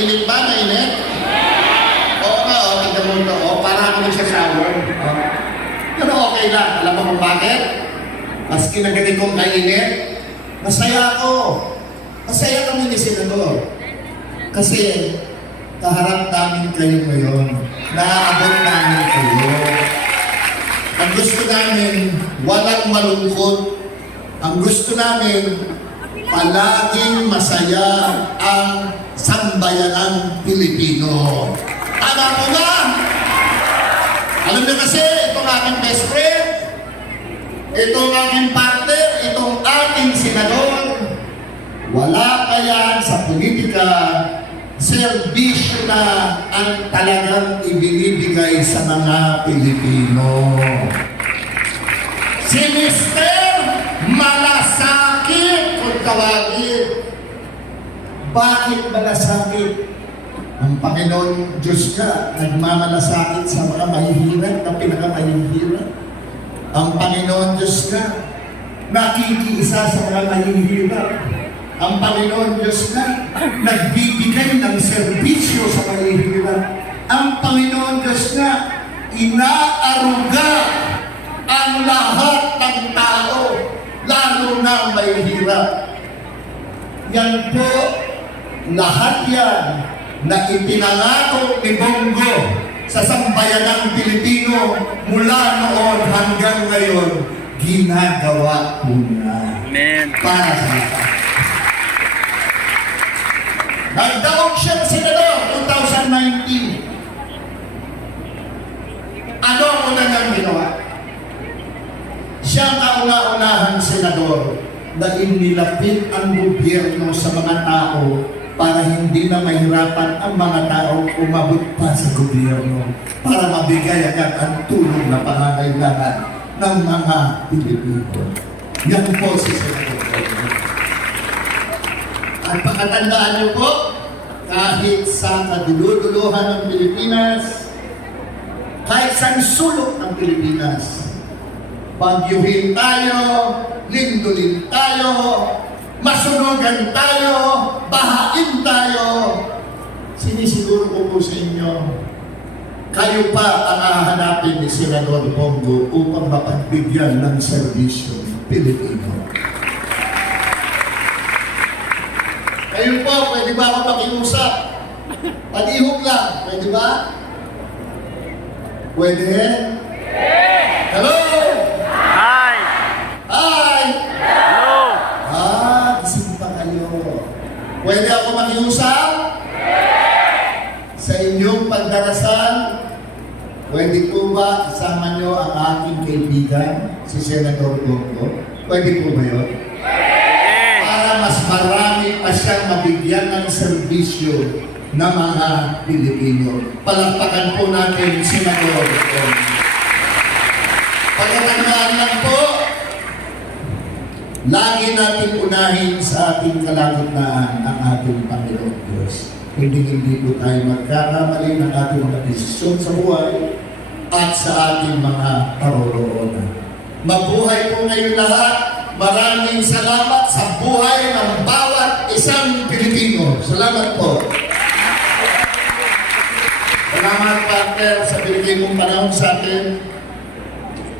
Mainit ba? Mainit? Oo nga, o. Tignan mo ito. O, para ako nagsashower. O. Pero okay lang. Alam mo kung bakit? Maski na ganitong kainit, masaya ako. Masaya kami ni Senador. Kasi kaharap namin kayo ngayon. Naaabot namin kayo. Ang gusto namin, walang malungkot. Ang gusto namin, palaging masaya ang sambayanang Pilipino. Tama po ba? Alam niyo kasi, itong aking best friend, itong aking partner, itong ating senador, wala pa yan sa politika, serbisyo na ang talagang ibinibigay sa mga Pilipino. Si Mr. Malasakit kung tawagin. Bakit malasakit? Ang Panginoon Diyos ka, nagmamalasakit sa mga mahihirap na pinakamahihirap. Ang Panginoon Diyos ka, nakikiisa sa mga mahihirap. Ang Panginoon Diyos na nagbibigay ng serbisyo sa mahihirap. Ang Panginoon Diyos na inaaruga ang lahat ng tao, lalo na ang mahihirap. Yan po, lahat yan na ipinangako ni Bongo sa sambayanang Pilipino mula noon hanggang ngayon, ginagawa po na para sa lahat. Nagdaog siyang senador 2019. Ano ang una niyang ginawa? Siya ang kauna-unahang senador na inilapit ang gobyerno sa mga tao para hindi na mahirapan ang mga tao umabot pa sa gobyerno para mabigay agad ang tulong na pangangailangan ng mga Pilipino. Yan po si Senador. At pakatandaan niyo po, kahit sa kaduluduluhan ng Pilipinas, kahit sa sulok ng Pilipinas, bagyuhin tayo, lindulin tayo, masunugan tayo, bahain tayo, sinisiguro ko po sa inyo, kayo pa ang hahanapin ni Senador Bongo upang mapagbigyan ng serbisyo ng Pilipino. Kayo po, pwede ba ako makiusap? Padihog lang, pwede ba? Pwede? Hello? Hi! Hi! Hello! Gising pa kayo. Pwede ako makiusap? Sa inyong pagdarasal, pwede po ba isama nyo ang aking kaibigan, si Senador Bongo? Pwede po ba yun? Para mas marami pa siyang mabigyan ng serbisyo ng mga Pilipino. Palakpakan po natin si Senador Bongo. Pagkatandaan lang po, lagi natin unahin sa ating kalagitnaan ang ating Panginoon Diyos. Hindi po tayo magkakamali ng ating mga desisyon sa buhay at sa ating mga paroroonan. Mabuhay po ngayon lahat. Maraming salamat sa buhay ng bawat isang Pilipino. Salamat po. Salamat, partner, sa binigay mong panahon sa atin.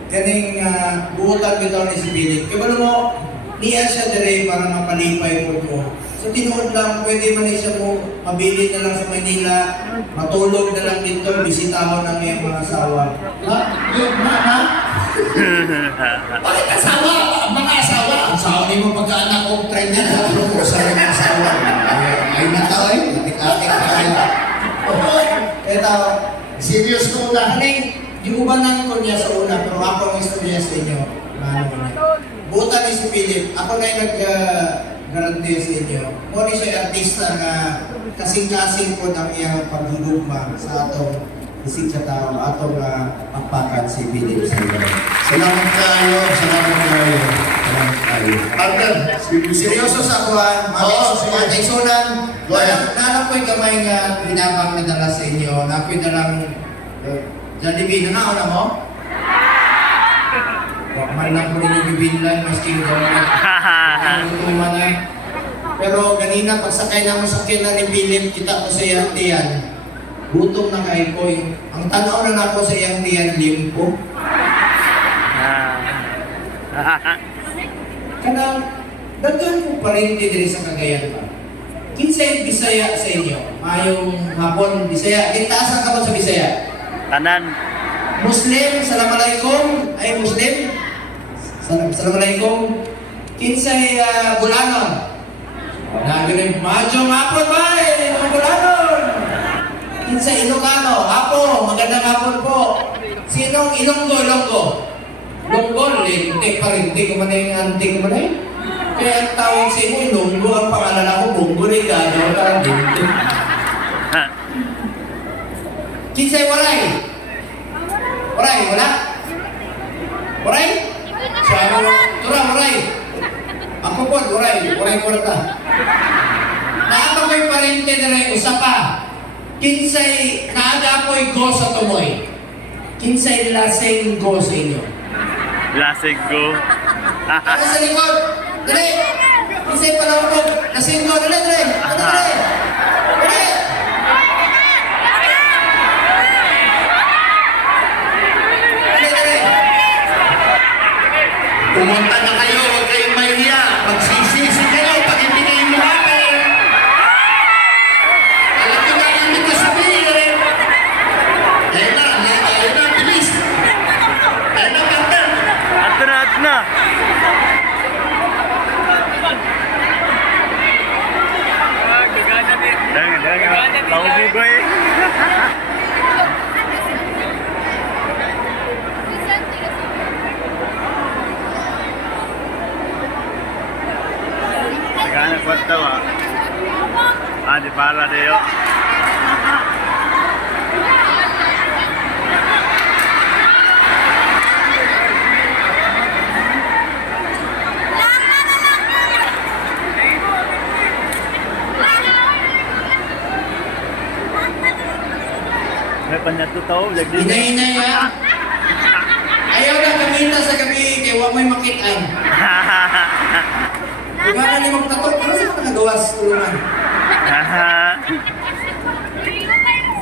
Kaning buutan bitaw ni si Billy. Kaya mo, niya siya dire para mapalipay po ko. Sa tinuod lang, pwede man siya mo mabili na lang sa Manila, matulog na lang dito, bisitahon ng iyong mga asawa. Ha? Yun, ha? Bakit asawa? Mga asawa? Ang asawa ni mo pagkaanak kong train yan. Ano ko sa mga asawa? Ay nataway, atik-atik pa kayo. Ito, Serious ko na. kaning, yung ubanan ko niya sa una, pero ako ang istorya sa inyo. Buutan ni si Philip, ako na yung nag-garantiya sa inyo. Muna siya artista na kasing-kasing po ng iyang paghugugma sa atong isig katao, atong papakan si Philip sa inyo. Salamat kayo. Salamat kayo. Salamat kayo. Partner, Seryoso sa kuhan, Oo, sige. mga kaisunan, Go ahead. nalang ko'y gamay nga binabang na dala sa inyo, nako'y dalang Jollibee, nanaon na mo? Huwag man lang ko rin yung bibinlan, mas king gamay. Ang tutuman ay. Pero ganina, pagsakay na mo sa kina ni Philip, kita ko sa iyang tiyan. Gutom na kay Koy. Ang tanaw na nako sa iyang tiyan, limpo. Kanang, daghan ko pa rin diri sa Cagayan pa. Kinsay Bisaya sa inyo? Mayong hapon, Bisaya. Kintaasan ka mo sa Bisaya? Tanan. Muslim, Assalamualaikum. Ay, Muslim. Assalamualaikum. Kinsay Bulanon. Nagaling, Majong hapon ba eh, mga Bulanon. Kinsay Ilocano, Apo, magandang hapon po. Sinong Ilonggo? Longgol, hindi pa rin, hindi ko man yung anti ko man eh. Kaya ang tawag sa inyo, Ilonggo, ang pangalan ako, Bongo Regalo, parang dito. Kinsay Waray? Waray, wala? Waray? Siya mo, tura, Waray. Ako po, Waray kwarta. Naabang ko'y parente na rin, usapa. Kinsay, naada ko'y go sa tumoy. Kinsay laseng go sa inyo. Lasing go. Ano sa likod? Dali! Kinsay palawag, laseng go, dali! Dali! Pumunta na kayo, huwag kayong mahiya. Magsisisi kayo pag hindi kayo lumapit. Alam nyo nga yung ibig ko sabihin. Ayun na, bilis. Ayun na, partner. At na. Jangan. Tahu juga eh. Jangan kuat tahu. Di pala deh yo. May panyato tao, lagi. Hinay-hinay ha? Ayaw na kamita sa gabi, kaya huwag mo'y makitaan. Kung ni magtato, ano sa mga nagawas tulungan?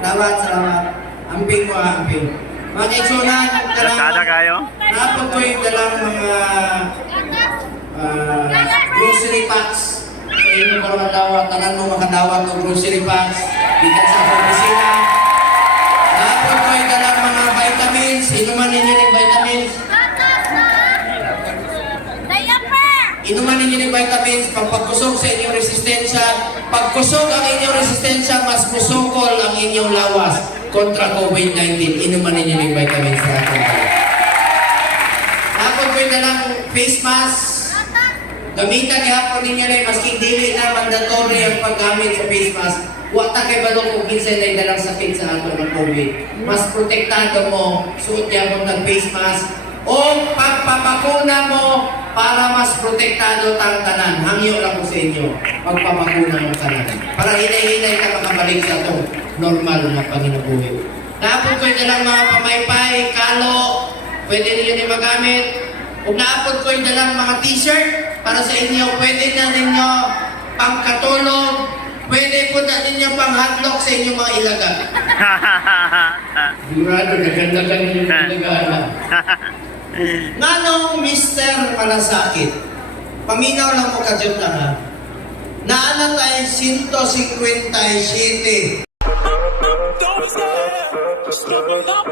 Salamat. Amping mo ha, amping. Mga kaitsunan, Kasada kayo? napag ko yung dalang mga grocery packs sa inyong karmadawat. Tanan mo makadawat ng grocery packs. Bigat sa opisina. Napag ko yung dalang mga vitamins. Inuman ninyo ng vitamins. Inuman ninyo ng vitamins. Pagpagkusog sa inyong resistensya. Pagkusog ang inyong resistensya, mas musukol ang inyong lawas kontra COVID-19. Inuman ninyo ng vitamins sa ating lahat. Napag ko yung dalang face mask. Gamitan gihapon ninyo rin, maski dili na mandatory ang paggamit sa face mask. Wata kay balong kung kinsa na dalang sakit sa ato ng COVID. Mas protektado mo, suot niya mo ng face mask. O pagpapakuna mo para mas protektado tang tanan. Hangyo lang ko sa inyo, pagpapakuna mo tanan. Para hinay-hinay ka makabalik sa itong normal na panginabuhi. Naapod ko yung dalang mga pamaypay, kalo, pwede ninyo ni magamit. Kung naapod ko yung dalang mga t-shirt, para sa inyo, pwede na ninyo pangkatulog, pwede po na ninyo pang hotdog sa inyong mga ilaga. Sigurado, gaganda lang yung ilaga. Nganong Mr. Malasakit, paminaw lang mo ka-joke lang ha. Naana tayo 157. Don't stop, just level up.